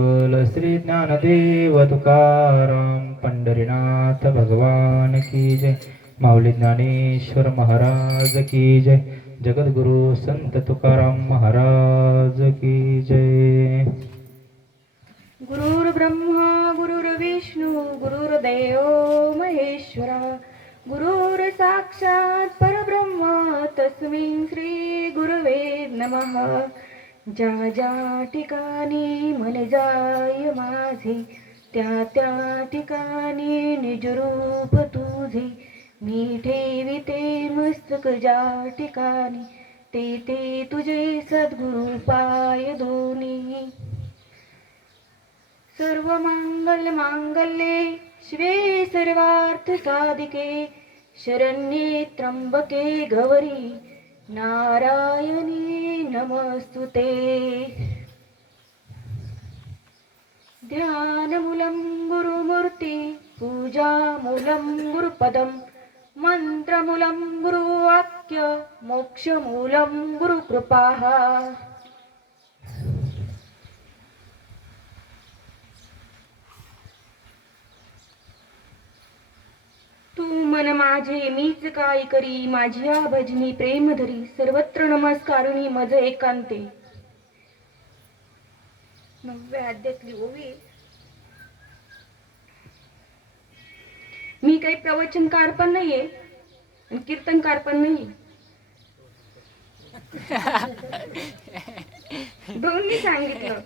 श्री ज्ञानदेव तुकाराम पंढरीनाथ भगवान की जय। माऊली ज्ञानेश्वर महाराज की जय। जगद्गुरु संत तुकाराम महाराज की जय। गुरुर्ब्रह्मा गुरुर्विष्णू गुरुर्देव महेश्वरा। गुरुर साक्षात परब्रह्मा तस्मिन् श्री गुरुवे नमः। ज्या ज्या ठिकाणी मन जाय माझे त्या त्या ठिकाणी निजरूप तुझे. मी ठेविते मस्तक ज्या ठिकाणी ते ते तुझे सद्गुरु पाय दोन्ही. सर्व मांगल मांगल्ये शिवे सर्वार्थ साधिके शरण्ये त्र्यंबके गौरी. नारायणी नमस्तुते ध्यानमूलं गुरुमूर्ति पूजामूलं गुरुपदं मन्त्रमूलं गुरुवाक्य मोक्षमूलं गुरुकृपाः तू मन माझे मीच काय करी? माझ्या भजनी प्रेम धरी सर्वत्र नमस्कारुणी मज एकांते नवव्या अध्यातली ओवी. मी काही प्रवचनकार पण नाहीये आणि कीर्तनकार पण नाही दोन्ही सांगितलं.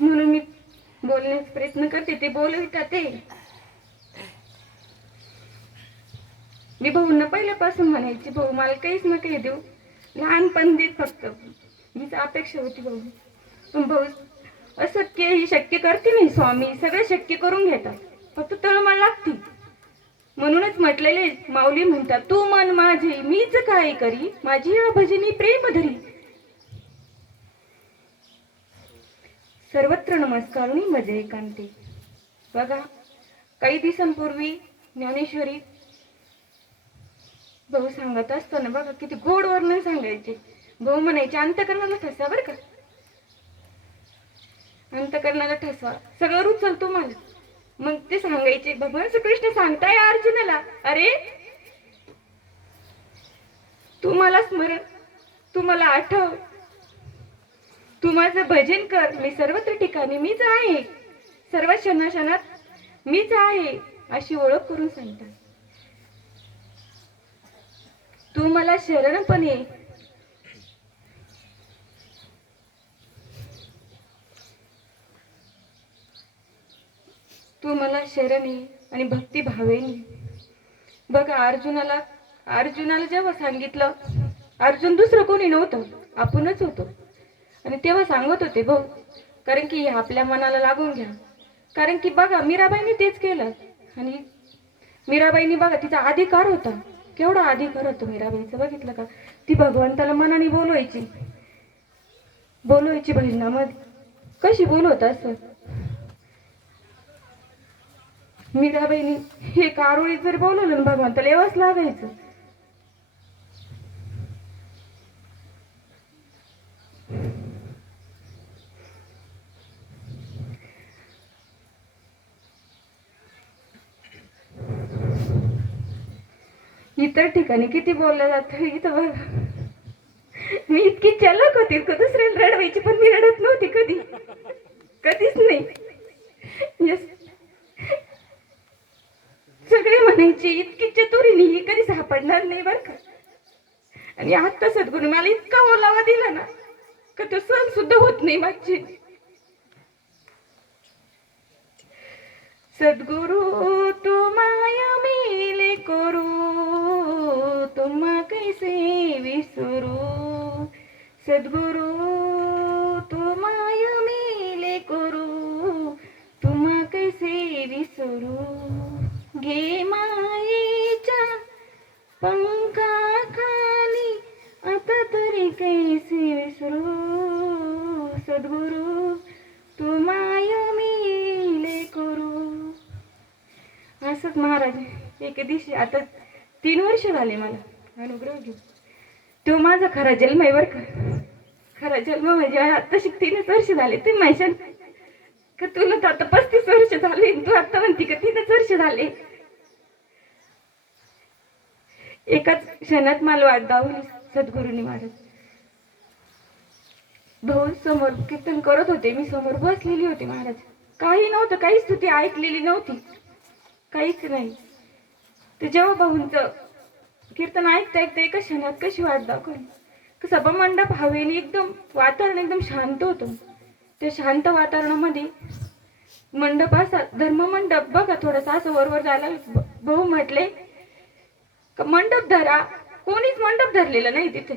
म्हणून मी बोलण्याचा प्रयत्न करते. ते बोलवितात ते. मी भाऊंना पहिल्यापासून म्हणायची भाऊ मला काहीच न काही देऊ. लहानपण देत फक्त. मीच अपेक्षा होती भाऊ. पण भाऊ असं ही शक्य करते नाही स्वामी. सगळं शक्य करून घेतात. फक्त तळमळ लागते. म्हणूनच म्हटलेले माऊली म्हणतात तू मन माझे मीच काय करी? माझी या भजनी प्रेम धरी. सर्वत्र नमस्कार मी मजे एकांते बघा काही दिवसांपूर्वी ज्ञानेश्वरी भाऊ सांगत असताना बघा किती गोड वर्णन सांगायचे. भाऊ म्हणायचे अंतकरणाला ठसा बरं का? अंतकरणाला ठसा. सगळं रुचलतो मला मग ते सांगायचे भगवान श्रीकृष्ण सांगताय अर्जुनाला. अरे तू मला स्मरण तू मला आठव. तू माझं भजन कर मी सर्वत्र ठिकाणी मीच आहे. सर्व क्षणाक्षणात मीच आहे अशी ओळख करून सांगतात. तू मला शरण पण ये. तू मला शरण ये आणि भक्ती भावेनी बघा अर्जुनाला अर्जुनाला जेव्हा सांगितलं अर्जुन दुसरं कोणी नव्हतं आपणच होतो. आणि तेव्हा सांगत होते भाऊ कारण की आपल्या मनाला लागून घ्या. कारण की बघा मीराबाईने तेच केलं. आणि मीराबाईंनी बघा तिचा अधिकार होता. केवढा अधिकार तुम्ही मीराबाईचा बघितलं का? ती भगवंताला मनाने बोलवायची. बोलवायची भजनामध्ये कशी बोलवत असं? मीराबाईनी हे कारोळी जर बोलवलं ना भगवंताला येवाच लागायचं. इतर ठिकाणी किती बोललं जातं इथं बघा. मी इतकी चलक होती का दुसऱ्याला रडवायची पण मी रडत नव्हती कधी. कधीच नाही. यस सगळे म्हणायचे इतकी चतुरीने ही कधी सापडणार नाही बरं का? आणि आता सद्गुरू मला इतका ओलावा दिला ना का तो सण सुद्धा होत नाही माझी सद्गुरु तू माया मेले करू. तुम्हा कैसे विसरू? सद्गुरु तू माया मेले करू। तुम्हा कैसे विसरू? घे मायेच्या पंखा खाली आता तरी कैसे विसरू? सद्गुरु तू माया मिले करू। असंच महाराज एके दिवशी आता तीन वर्ष झाले मला. अनुग्रह घेऊ तो माझा खरा जन्म आहे बरं का. खरा जन्म म्हणजे आता तीनच वर्ष झाले. ते माहिती का तुला तर आता पस्तीस वर्ष झाले तू आता म्हणती का तीनच वर्ष झाले? एकाच क्षणात मला वाट दावली सद्गुरूंनी महाराज भाऊ समोर कीर्तन करत होते. मी समोर बसलेली होती महाराज. काही नव्हतं काहीच स्तुती ऐकलेली नव्हती. काहीच नाही. तर जेव्हा भाऊंचं कीर्तन ऐकता ऐकता एका क्षणात कशी वाट दाखवली? सभा मंडप एकदम वातावरण एकदम शांत होतं. त्या शांत वातावरणामध्ये मंडप असा धर्ममंडप बघा थोडासा असं वरवर झाला भाऊ म्हटले का मंडप धरा कोणीच मंडप धरलेलं नाही तिथे.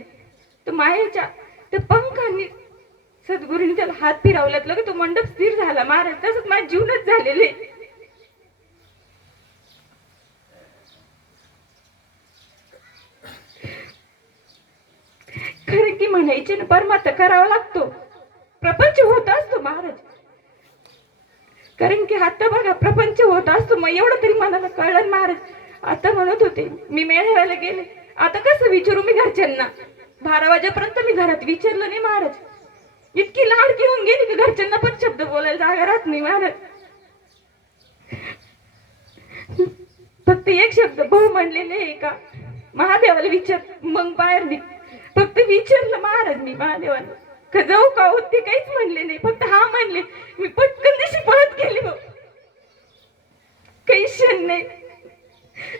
तर माहेरच्या त्या पंखांनी सद्गुरूंनी त्याला हात फिरवल्यात. लगे तो मंडप स्थिर झाला. महाराज तसंच माझे जीवनच झालेले खरं की म्हणायचे ना करावा लागतो. प्रपंच होत असतो महाराज. कारण की आता बघा प्रपंच होत असतो. मग एवढं तरी मनाला कळलं महाराज. आता म्हणत होते मी मेळाव्याला गेले. आता कसं विचारू मी घरच्यांना? बारा वाजेपर्यंत मी घरात विचारलं नाही महाराज. इतकी लाड घेऊन गेली की घरच्यांना पण शब्द बोलायला जागा राहत नाही महाराज. फक्त एक शब्द भाऊ म्हणलेले का? महादेवाला विचार मग बाहेर निघ. फक्त विचारलं महाराज मी महादेवाला. का जाऊ का हो? ते काहीच म्हणले नाही. फक्त हा म्हणले मी पटकन दिशी पळत गेली हो. काही क्षण नाही.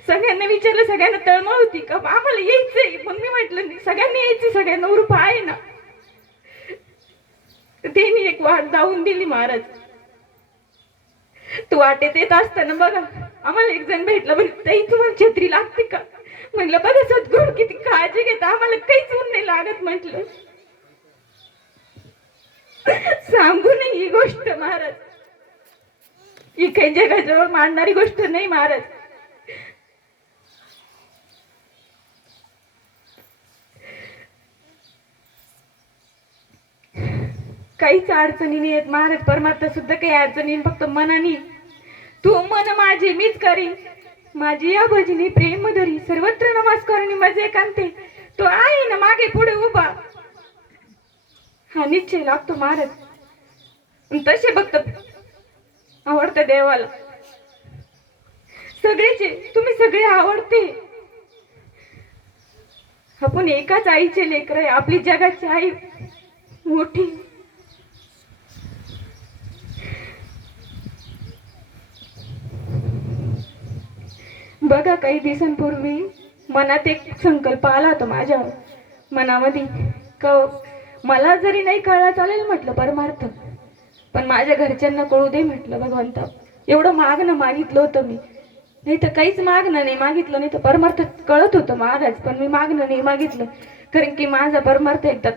सगळ्यांना विचारलं सगळ्यांना तळमळ होती का? आम्हाला यायचंय. मग मी म्हटलं नाही सगळ्यांना यायचं सगळ्यांना उरूप आहे ना. त्यांनी एक वाट जाऊन दिली महाराज. तू वाटेत येत असताना बघा आम्हाला एक जण भेटला म्हणजे ताई तुम्हाला छत्री लागते का? म्हटलं बघा सद्गुरू किती काळजी घेता. आम्हाला काहीच ऊन नाही लागत म्हटलं. सांगू नाही ही गोष्ट महाराज. ही काही जगाजवळ मांडणारी गोष्ट नाही महाराज. काहीच अडचणी नाही आहेत महाराज. परमात्मा सुद्धा काही अडचणी फक्त मनाने. तू मन माझे मीच करीन. माझी या भजनी प्रेम धरी सर्वत्र नमस्कारणी माझे एकांते तो आहे ना मागे पुढे उभा. हा निश्चय लागतो महाराज. तसे भक्त आवडतं देवाला. सगळेचे तुम्ही सगळे आवडते. आपण एकाच आईचे लेकर आहे. आपली जगाची आई मोठी. बघा काही दिवसांपूर्वी मनात एक संकल्प आला होता माझ्या मनामध्ये का मला जरी नाही कळला चालेल म्हटलं परमार्थ. पण माझ्या घरच्यांना कळू दे म्हटलं भगवंता. एवढं मागणं मागितलं होतं मी. नाही तर काहीच मागणं नाही मागितलं नाही तर परमार्थ कळत होतं महाराज पण मी मागणं नाही मागितलं. कारण की माझा परमार्थ एकदा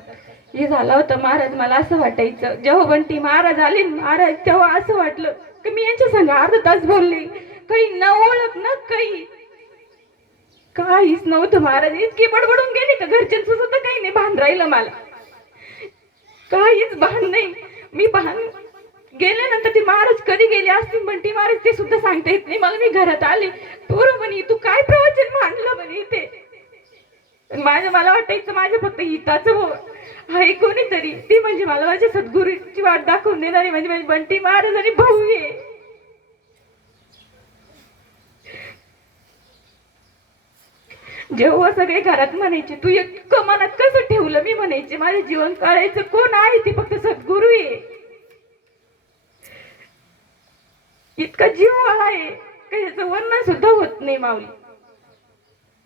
हे झाला होता महाराज मला असं वाटायचं जेव्हा बंटी महाराज आले महाराज तेव्हा असं वाटलं की मी यांच्या संग अर्धा तास बोलले. काही न ओळख ना काही. काहीच नव्हतं महाराज. इतकी बडबडून गेली का घरच्यांचं सुद्धा काही नाही भान राहिलं मला. काहीच भान नाही. मी भान गेल्यानंतर ती महाराज कधी गेले असतील पण ती महाराज ते सुद्धा सांगता येत नाही. मला मी घरात आले. तोर म्हणे तू काय प्रवचन मांडलं म्हणे इथे? माझं माझ्या मला वाटायचं माझ्या फक्त हिताचं हो. आहे कोणीतरी. ती म्हणजे मला माझ्या सद्गुरूची वाट दाखवून देणारी म्हणजे माझी बंटी महाराज आणि भाऊ आहे जेव्हा सगळे घरात म्हणायचे तू इतकं मनात कसं ठेवलं? मी म्हणायचे माझं जीवन काढायचं कोण आहे? ते फक्त सद्गुरू आहे. इतका जीव आहे का ह्याचं वर्णन सुद्धा होत नाही माऊली.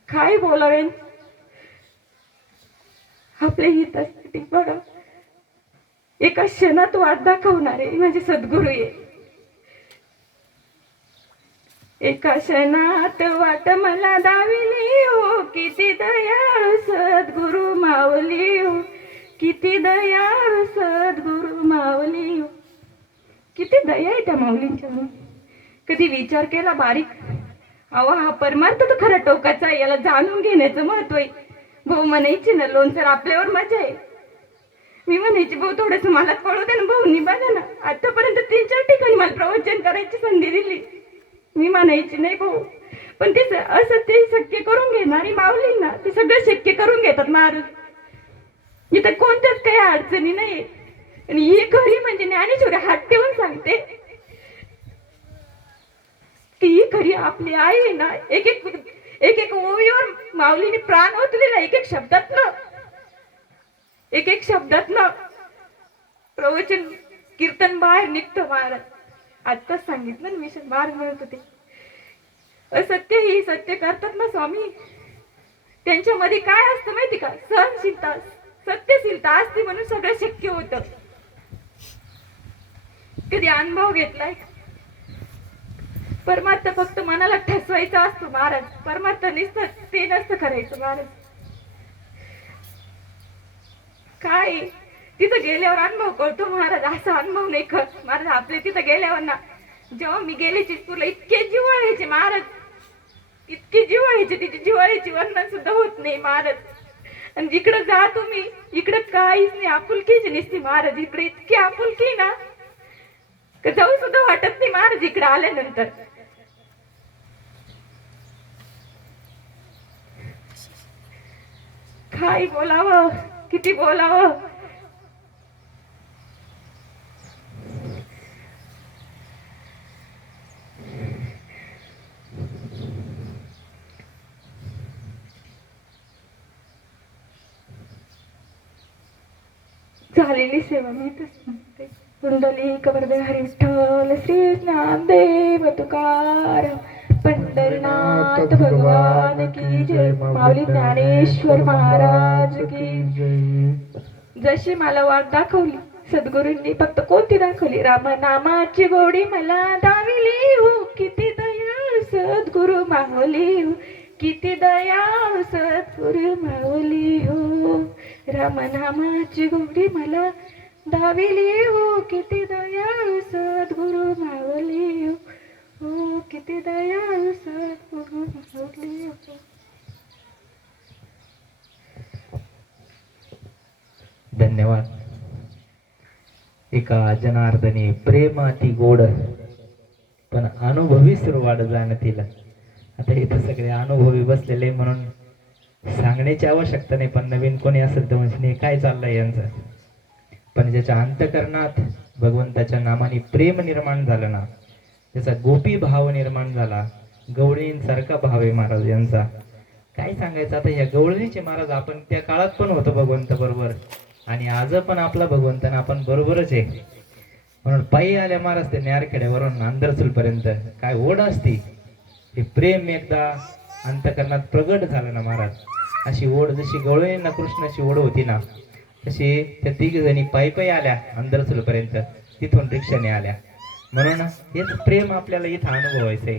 काय बोलावे आपले हितासाठी बघा. एका क्षणात वाट दाखवणारे म्हणजे सद्गुरू आहे. एका क्षणात वाट मला दाविली हो किती दयाळू सद्गुरु मावली हो किती दयाळू सद्गुरु मावली हो. किती दया आहे त्या माऊलींच्या. कधी विचार केला बारीक? अहो हा परमार्थ तर खरा टोकाचा आहे याला जाणून घेण्याचं महत्त्व आहे. भाऊ म्हणायची ना लोणचं आपल्यावर मजा आहे. मी म्हणायची भाऊ थोडस मला कळू दे ना भाऊ बघा ना. आतापर्यंत तीन चार ठिकाणी मला प्रवचन करायची संधी दिली. मी म्हणायची नाही भाऊ. पण ते असं ते शक्य करून घेणारी माऊली ना ते सगळं शक्य करून घेतात महाराज इथं कोणत्याच काही अडचणी नाही आणि ही खरी म्हणजे ज्ञानेश्वरी हात ठेवून सांगते की ही खरी आपली आई आहे ना एक एक एक एक ओवीवर माऊलीने प्राण ओतलेला एक एक शब्दातनं. एक एक शब्दातनं प्रवचन कीर्तन बाहेर निघतं महाराज आत्ताच सांगितलं ना मिशन बाहेर मिळत होते. असत्य ही सत्य करतात ना स्वामी. त्यांच्यामध्ये काय असतं माहिती का? सहनशीलता सत्यशीलता असते म्हणून सगळं शक्य होतं. कधी अनुभव घेतलाय? परमात्मा परमार्थ फक्त मनाला ठसवायचा असतो महाराज. परमार्थ नसतं ते नसतं करायचं महाराज. काय? तिथं गेल्यावर अनुभव कळतो महाराज असा अनुभव नाही कर महाराज आपले तिथं गेल्यावर ना जेव्हा मी गेले चितपूरला इतके जिव्हाळ्याचे महाराज. इतके जिव्हाळ्याचे तिची जिव्हाळ्याची वर्णन सुद्धा होत नाही महाराज. आणि जिकडं जा तुम्ही इकडं काहीच नाही आपुलकीच नसते महाराज. इकडे इतकी आपुलकी ना का जाऊ सुद्धा वाटत नाही महाराज इकडे आल्यानंतर. काय बोलावं किती बोलावं. झालेली सेवा मी म्हणते कुंडली कबरदे हरी विठ्ठल श्री ज्ञानदेव तुकार पंढरनाथ भगवान की जय माऊली ज्ञानेश्वर महाराज की जशी मला वाट दाखवली सद्गुरूंनी फक्त कोणती दाखवली रामनामाची गोडी मला दाविली हो किती दयाळ सद्गुरु माऊली हो किती दयाळ सद्गुरु माऊली हो रामनामाची गोडी मला दाविली हो किती दयाळू सद्गुरु मावली हो. हो किती दयाळू सद्गुरु मावली हो. धन्यवाद. एका जनार्दने प्रेम अति गोड पण अनुभवी सुरुवात जाण तिला आता इथं सगळे अनुभवी बसलेले म्हणून सांगण्याची आवश्यकता नाही पण नवीन कोणी असेल तर म्हणजे काय चाललंय यांचं? पण ज्याच्या अंतकरणात भगवंताच्या नामाने प्रेम निर्माण झालं ना त्याचा गोपी भाव निर्माण झाला गवळींसारखा भाव आहे महाराज यांचा. काय सांगायचं आता या गवळणीचे महाराज आपण त्या काळात पण होतो भगवंत बरोबर आणि आज पण आपला भगवंत आणि आपण बरोबरच आहे. म्हणून पायी आल्या महाराज ते न्यारखेड्यावरून आंधरसूल पर्यंत काय ओढ असती. हे प्रेम एकदा अंतकरणात प्रगट झालं ना महाराज. अशी ओढ जशी गवळणींना कृष्णाची ओढ होती ना तशी त्या तिघ जणी पायी पायी आल्या आंधरसूल पर्यंत तिथून रिक्षाने आल्या. म्हणून हेच प्रेम आपल्याला इथं अनुभवायचंय.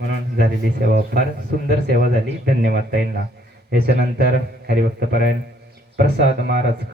म्हणून झालेली सेवा फार सुंदर सेवा झाली. धन्यवाद ताईंना. याच्यानंतर हरिभक्तपरायण प्रसाद महाराज